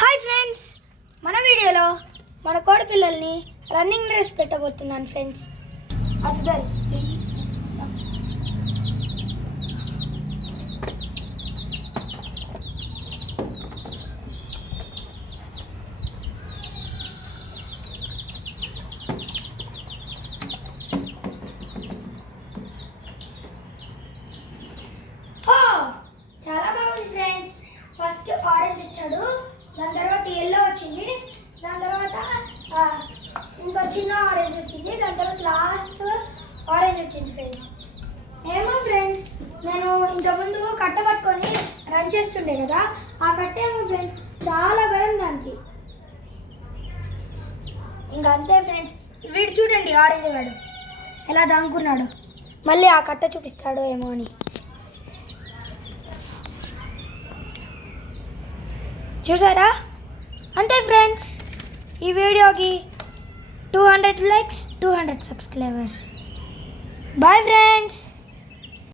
Hi friends, మన వీడియోలో మన కోడి పిల్లల్ని రన్నింగ్ రేస్ పెట్టబోతున్నాను ఫ్రెండ్స్. అది చాలా బాగుంది ఫ్రెండ్స్. ఫస్ట్ ఆరెంజ్ ఇచ్చాడు, దాని తర్వాత ఎల్లో వచ్చింది, దాని తర్వాత ఇంకా చిన్న ఆరెంజ్ వచ్చింది, దాని తర్వాత లాస్ట్ ఆరెంజ్ వచ్చింది ఫ్రెండ్స్. ఏమో ఫ్రెండ్స్, నేను ఇంతకుముందు కట్ట పట్టుకొని రన్ చేస్తుండే కదా, ఆ కట్ట ఏమో ఫ్రెండ్స్ చాలా భయం దానికి. ఇంకా అంతే ఫ్రెండ్స్. వీడు చూడండి, ఆరెంజ్ గాడు ఎలా దాంకున్నాడు. మళ్ళీ ఆ కట్ట చూపిస్తాడు ఏమో అని. చూసారా? అంతే ఫ్రెండ్స్, ఈ వీడియోకి 200 లైక్స్, 200 సబ్స్క్రైబర్స్. Bye friends.